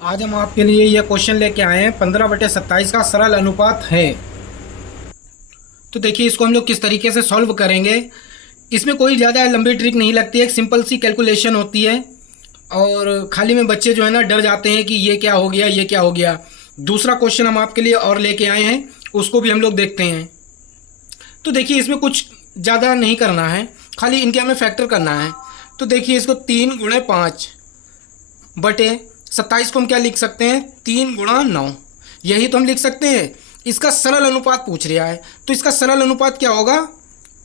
आज हम आपके लिए यह क्वेश्चन लेके आए हैं 15/27 का सरल अनुपात है। तो देखिए इसको हम लोग किस तरीके से सॉल्व करेंगे। इसमें कोई ज़्यादा लंबी ट्रिक नहीं लगती है, एक सिंपल सी कैलकुलेशन होती है और खाली में बच्चे जो है ना डर जाते हैं कि ये क्या हो गया ये क्या हो गया। दूसरा क्वेश्चन हम आपके लिए और लेके आए हैं, उसको भी हम लोग देखते हैं। तो देखिए इसमें कुछ ज़्यादा नहीं करना है, खाली इनके हमें फैक्टर करना है। तो देखिए इसको 3×5/27 को हम क्या लिख सकते हैं, 3×9, यही तो हम लिख सकते हैं। इसका सरल अनुपात पूछ रहा है तो इसका सरल अनुपात क्या होगा,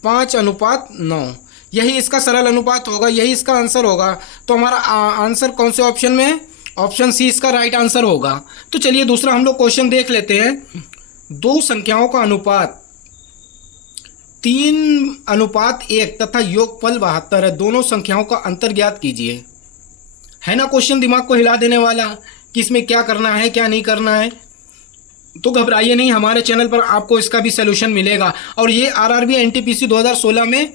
5:9। यही इसका सरल अनुपात होगा, यही इसका आंसर होगा। तो हमारा आंसर कौन से ऑप्शन में है, ऑप्शन सी इसका राइट आंसर होगा। तो चलिए दूसरा हम लोग क्वेश्चन देख लेते हैं। दो संख्याओं का अनुपात 3:1 तथा योगफल 72 है, दोनों संख्याओं का अंतर ज्ञात कीजिए। है ना क्वेश्चन दिमाग को हिला देने वाला कि इसमें क्या करना है क्या नहीं करना है। तो घबराइए नहीं, हमारे चैनल पर आपको इसका भी सलूशन मिलेगा। और ये आरआरबी एनटीपीसी 2016 में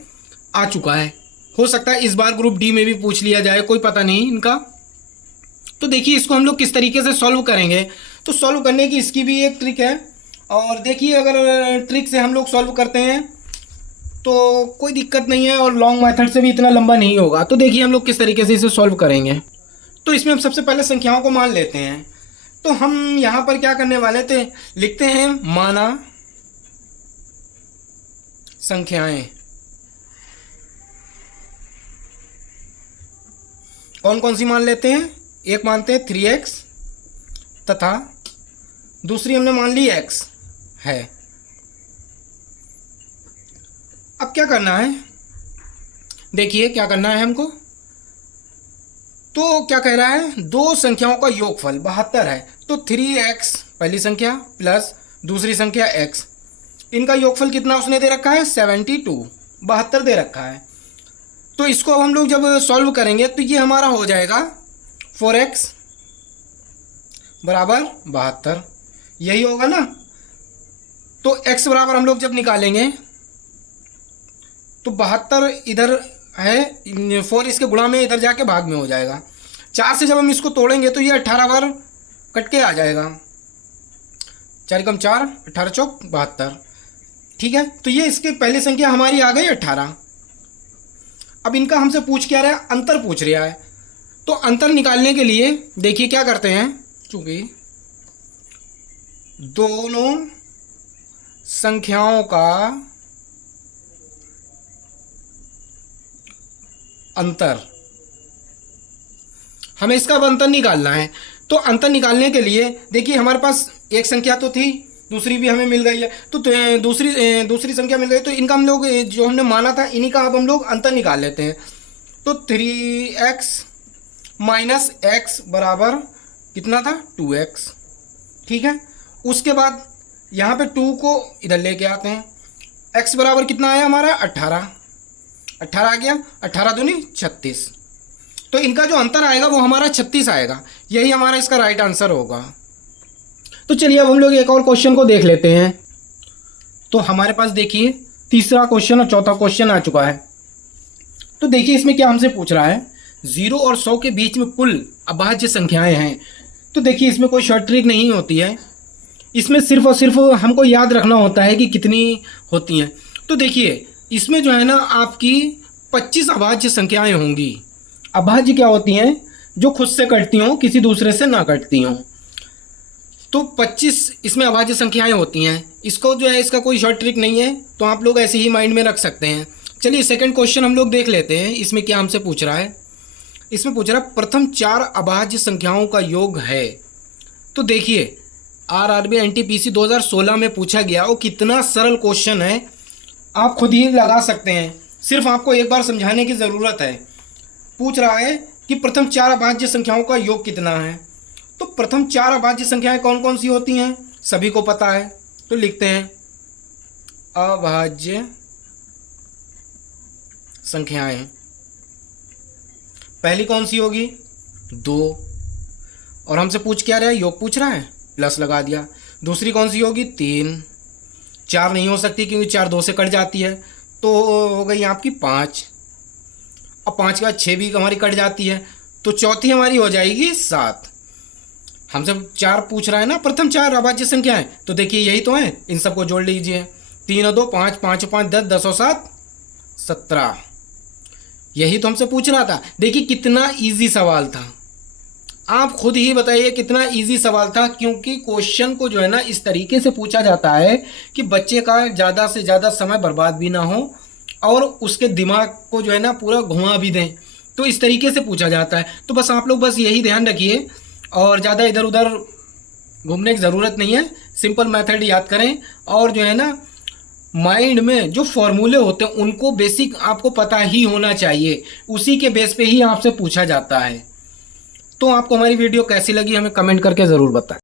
आ चुका है। हो सकता है इस बार ग्रुप डी में भी पूछ लिया जाए, कोई पता नहीं इनका। तो देखिए इसको हम लोग किस तरीके से सॉल्व करेंगे। तो सॉल्व करने की इसकी भी एक ट्रिक है। और देखिए अगर ट्रिक से हम लोग सॉल्व करते हैं तो कोई दिक्कत नहीं है और लॉन्ग मेथड से भी इतना लंबा नहीं होगा। तो देखिए हम लोग किस तरीके से इसे सॉल्व करेंगे। तो इसमें हम सबसे पहले संख्याओं को मान लेते हैं। तो हम यहाँ पर क्या करने वाले थे, लिखते हैं माना संख्याएं। कौन कौन सी मान लेते हैं, एक मानते हैं 3x तथा दूसरी हमने मान ली x है। अब क्या करना है, देखिए क्या करना है हमको। तो क्या कह रहा है, दो संख्याओं का योगफल 72 है। तो 3x पहली संख्या प्लस दूसरी संख्या x, इनका योगफल कितना उसने दे रखा है, 72, 72 दे रखा है। तो इसको अब हम लोग जब सॉल्व करेंगे तो ये हमारा हो जाएगा 4x बराबर 72, यही होगा ना। तो x बराबर हम लोग जब निकालेंगे तो 72 इधर है, 4 इसके गुणा में इधर जाके भाग में हो जाएगा। 4 से जब हम इसको तोड़ेंगे तो ये 18 बार कट के आ जाएगा, 4×4 18×4 72। ठीक है, तो ये इसकी पहली संख्या हमारी आ गई 18। अब इनका हमसे पूछ क्या रहा है, अंतर पूछ रहा है। तो अंतर निकालने के लिए देखिए क्या करते हैं, चूंकि दोनों संख्याओं का अंतर, हमें इसका अब अंतर निकालना है। तो अंतर निकालने के लिए देखिए हमारे पास एक संख्या तो थी, दूसरी भी हमें मिल गई है। तो दूसरी संख्या मिल गई, तो इनका हम लोग जो हमने माना था इन्हीं का अब हम लोग अंतर निकाल लेते हैं। तो 3x माइनस x बराबर कितना था, 2x। ठीक है, उसके बाद यहाँ पे 2 को इधर लेके आते हैं। x बराबर कितना आया हमारा, 18 आ गया, 18 दूनी 36। तो इनका जो अंतर आएगा वो हमारा 36 आएगा, यही हमारा इसका राइट आंसर होगा। तो चलिए अब हम लोग एक और क्वेश्चन को देख लेते हैं। तो हमारे पास देखिए तीसरा क्वेश्चन और चौथा क्वेश्चन आ चुका है। तो देखिए इसमें क्या हमसे पूछ रहा है, 0 और 100 के बीच में कुल अभाज्य संख्याएं हैं। तो देखिए इसमें कोई शॉर्ट ट्रिक नहीं होती है, इसमें सिर्फ और सिर्फ हमको याद रखना होता है कि कितनी होती हैं। तो देखिए इसमें जो है ना आपकी 25 अभाज्य संख्याएं होंगी। अभाज्य क्या होती हैं, जो खुद से कटती हों, किसी दूसरे से ना कटती हों। तो 25 इसमें अभाज्य संख्याएं होती हैं। इसको जो है इसका कोई शॉर्ट ट्रिक नहीं है, तो आप लोग ऐसे ही माइंड में रख सकते हैं। चलिए सेकंड क्वेश्चन हम लोग देख लेते हैं। इसमें क्या हमसे पूछ रहा है, इसमें पूछ रहा है प्रथम 4 अभाज्य संख्याओं का योग है। तो देखिए आरआरबी एनटीपीसी 2016 में पूछा गया, वो कितना सरल क्वेश्चन है, आप खुद ही लगा सकते हैं। सिर्फ आपको एक बार समझाने की ज़रूरत है। पूछ रहा है कि प्रथम 4 अभाज्य संख्याओं का योग कितना है। तो प्रथम 4 अभाज्य संख्याएं कौन कौन सी होती हैं, सभी को पता है। तो लिखते हैं अभाज्य संख्याएं। पहली कौन सी होगी, 2, और हमसे पूछ क्या रहा है, योग पूछ रहा है, प्लस लगा दिया। दूसरी कौन सी होगी, 3, 4 नहीं हो सकती क्योंकि 4 2 से कट जाती है, तो हो गई आपकी 5। अब 5 के बाद 6 भी हमारी कट जाती है, तो चौथी हमारी हो जाएगी 7। हमसे 4 पूछ रहा है ना, प्रथम 4 अभाज्य संख्याएं, तो देखिए यही तो है, इन सबको जोड़ लीजिए। 3 और 2 5, 5 और 5 10, 10 और 7 17। यही तो हमसे पूछ रहा था। देखिए कितना इजी सवाल था, आप खुद ही बताइए कितना इजी सवाल था, क्योंकि क्वेश्चन को जो है ना इस तरीके से पूछा जाता है कि बच्चे का ज़्यादा से ज़्यादा समय बर्बाद भी ना हो और उसके दिमाग को जो है ना पूरा घुमा भी दें, तो इस तरीके से पूछा जाता है। तो बस आप लोग बस यही ध्यान रखिए और ज़्यादा इधर उधर घूमने की ज़रूरत नहीं है, सिंपल मेथड याद करें और जो है ना माइंड में जो फॉर्मूले होते हैं उनको बेसिक आपको पता ही होना चाहिए, उसी के बेस पे ही आपसे पूछा जाता है। तो आपको हमारी वीडियो कैसी लगी हमें कमेंट करके ज़रूर बताएं।